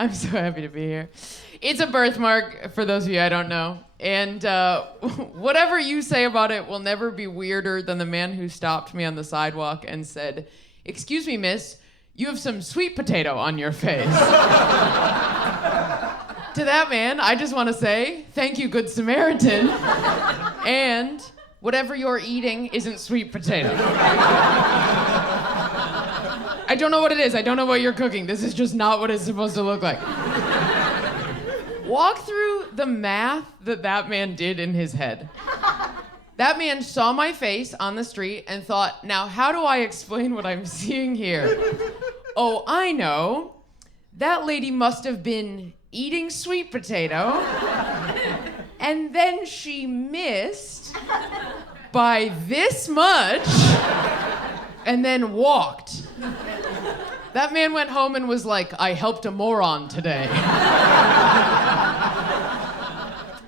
I'm so happy to be here. It's a birthmark, for those of you I don't know. And whatever you say about it will never be weirder than the man who stopped me on the sidewalk and said, "Excuse me, miss, you have some sweet potato on your face." To that man, I just want to say, thank you, Good Samaritan. And whatever you're eating isn't sweet potato. I don't know what it is. I don't know what you're cooking. This is just not what it's supposed to look like. Walk through the math that man did in his head. That man saw my face on the street and thought, now how do I explain what I'm seeing here? Oh, I know. That lady must have been eating sweet potato, and then she missed by this much, and then walked. That man went home and was like, I helped a moron today.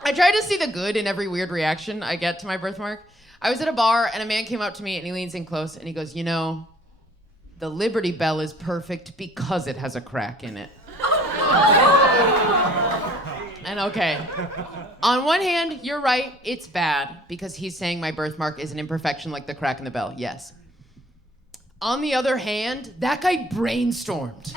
I try to see the good in every weird reaction I get to my birthmark. I was at a bar, and a man came up to me, and he leans in close, and he goes, you know, the Liberty Bell is perfect because it has a crack in it. And okay, on one hand, you're right, it's bad, because he's saying my birthmark is an imperfection like the crack in the bell, yes. On the other hand, that guy brainstormed.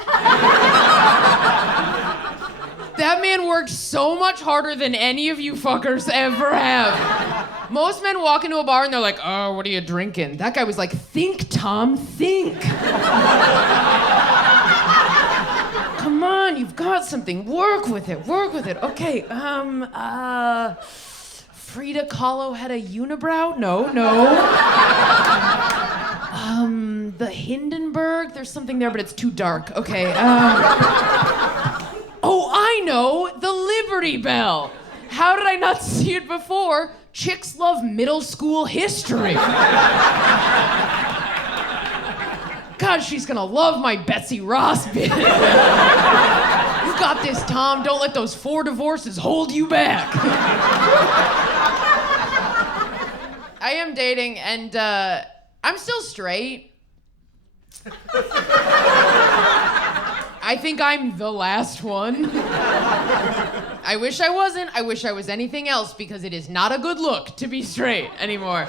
That man worked so much harder than any of you fuckers ever have. Most men walk into a bar and they're like, oh, what are you drinking? That guy was like, think, Tom, think. Come on, you've got something. Work with it, work with it. Okay, Frida Kahlo had a unibrow? No. The Hindenburg? There's something there, but it's too dark. Okay, Oh, I know, the Liberty Bell. How did I not see it before? Chicks love middle school history. God, she's gonna love my Betsy Ross bit. You got this, Tom. Don't let those 4 divorces hold you back. I am dating, and I'm still straight. I think I'm the last one. I wish I wasn't. I wish I was anything else, because it is not a good look to be straight anymore.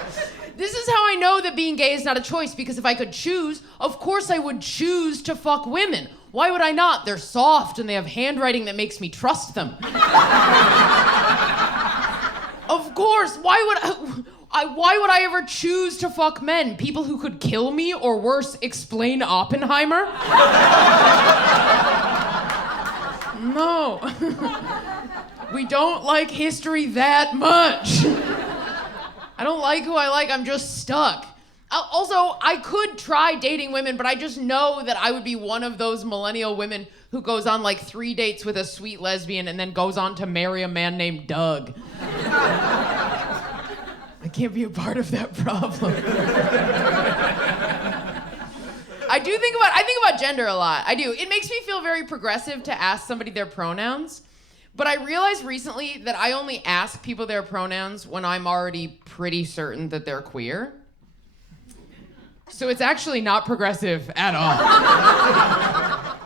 This is how I know that being gay is not a choice, because if I could choose, of course I would choose to fuck women. Why would I not? They're soft and they have handwriting that makes me trust them. Of course, why would I ever choose to fuck men? People who could kill me, or worse, explain Oppenheimer? No. We don't like history that much. I don't like who I like, I'm just stuck. Also, I could try dating women, but I just know that I would be one of those millennial women who goes on like 3 dates with a sweet lesbian and then goes on to marry a man named Doug. I can't be a part of that problem. I think about gender a lot. I do. It makes me feel very progressive to ask somebody their pronouns. But I realized recently that I only ask people their pronouns when I'm already pretty certain that they're queer. So it's actually not progressive at all.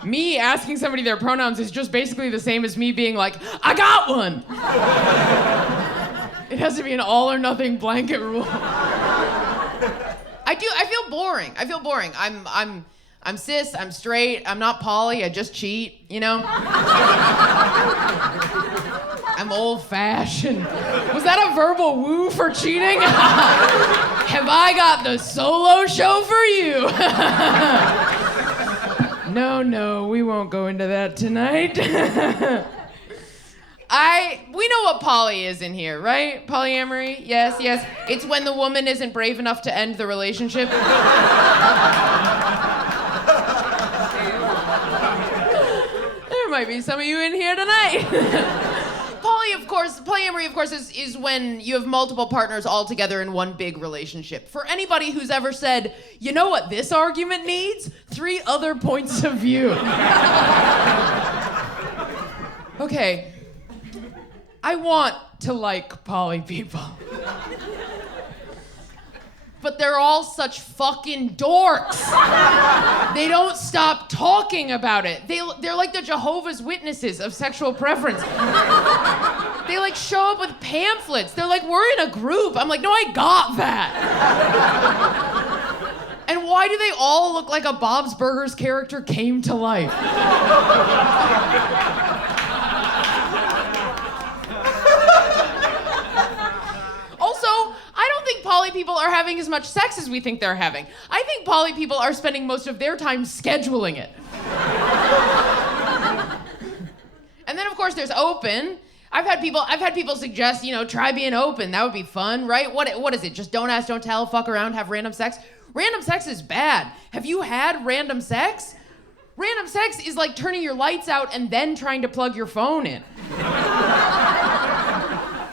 Me asking somebody their pronouns is just basically the same as me being like, I got one! It has to be an all or nothing blanket rule. I feel boring. I'm cis, I'm straight, I'm not poly, I just cheat, you know? I'm old-fashioned. Was that a verbal woo for cheating? Have I got the solo show for you? No, we won't go into that tonight. We know what poly is in here, right? Polyamory? Yes. It's when the woman isn't brave enough to end the relationship. There might be some of you in here tonight. Polyamory, of course, is when you have multiple partners all together in one big relationship. For anybody who's ever said, you know what this argument needs? 3 other points of view. Okay. I want to like poly people. but they're all such fucking dorks. They don't stop talking about it. They're like the Jehovah's Witnesses of sexual preference. They like show up with pamphlets. They're like, we're in a group. I'm like, no, I got that. And why do they all look like a Bob's Burgers character came to life? I don't think poly people are having as much sex as we think they're having. I think poly people are spending most of their time scheduling it. And then of course there's open. I've had people suggest, try being open. That would be fun, right? What is it? Just don't ask, don't tell, fuck around, have random sex? Random sex is bad. Have you had random sex? Random sex is like turning your lights out and then trying to plug your phone in.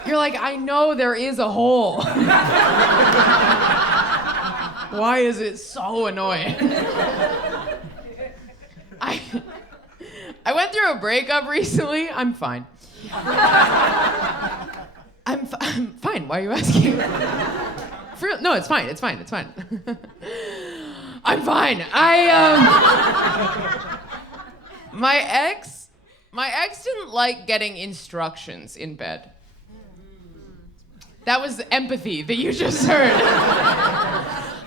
You're like, I know there is a hole. Why is it so annoying? I went through a breakup recently. I'm fine. I'm fine. Why are you asking? No, it's fine. It's fine. I'm fine. My ex didn't like getting instructions in bed. That was empathy that you just heard.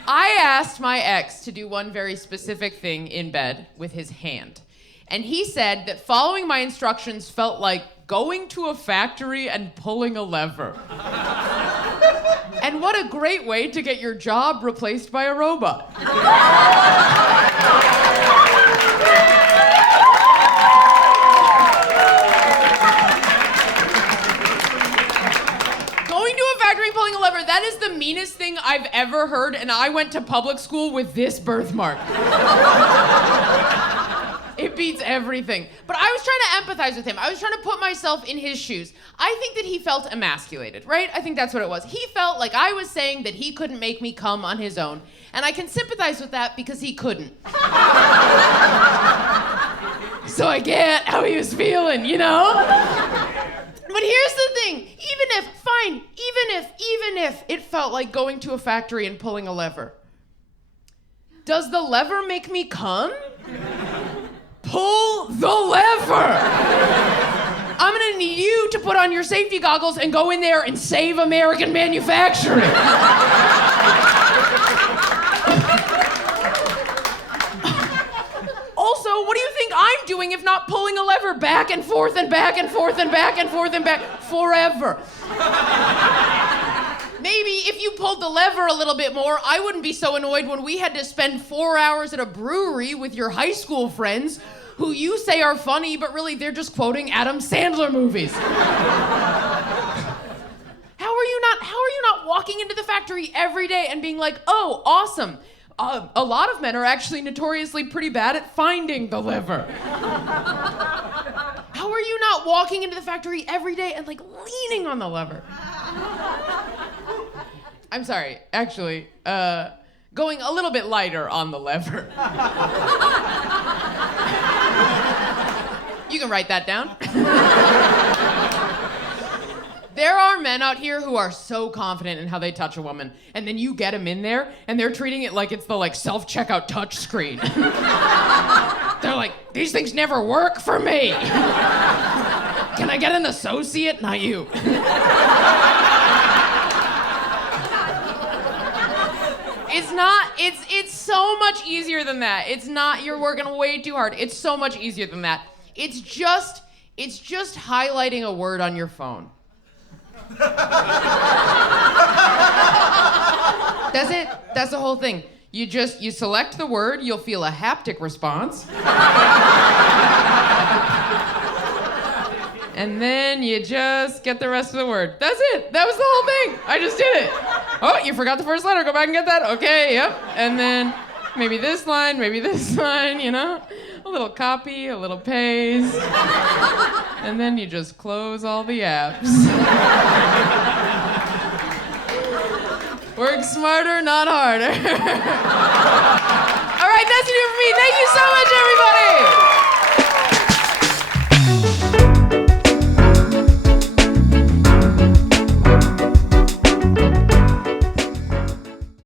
I asked my ex to do one very specific thing in bed with his hand. And he said that following my instructions felt like going to a factory and pulling a lever. And what a great way to get your job replaced by a robot. Pulling a lever, that is the meanest thing I've ever heard, and I went to public school with this birthmark. It beats everything. But I was trying to empathize with him. I was trying to put myself in his shoes. I think that he felt emasculated, right? I think that's what it was. He felt like I was saying that he couldn't make me come on his own, and I can sympathize with that because he couldn't. So I get how he was feeling, But here's the thing, even if it felt like going to a factory and pulling a lever, does the lever make me come? Pull the lever! I'm gonna need you to put on your safety goggles and go in there and save American manufacturing. Also, what do you think I'm doing if not pulling a lever back and forth and back and forth and back and forth and back forever? Maybe if you pulled the lever a little bit more, I wouldn't be so annoyed when we had to spend 4 hours at a brewery with your high school friends who you say are funny, but really they're just quoting Adam Sandler movies. How are you not walking into the factory every day and being like, oh, awesome. A lot of men are actually notoriously pretty bad at finding the lever. How are you not walking into the factory every day and like leaning on the lever? I'm sorry, actually, going a little bit lighter on the lever. You can write that down. There are men out here who are so confident in how they touch a woman, and then you get them in there, and they're treating it like it's the self-checkout touch screen. They're like, these things never work for me. Can I get an associate? Not you. It's so much easier than that. It's not, you're working way too hard. It's so much easier than that. It's just highlighting a word on your phone. That's it. That's the whole thing. You select the word, you'll feel a haptic response. And then you just get the rest of the word. That's it. That was the whole thing. I just did it. Oh, you forgot the first letter. Go back and get that. Okay, yep. And then maybe this line, A little copy, a little paste. And then you just close all the apps. Work smarter, not harder. All right, that's it for me. Thank you so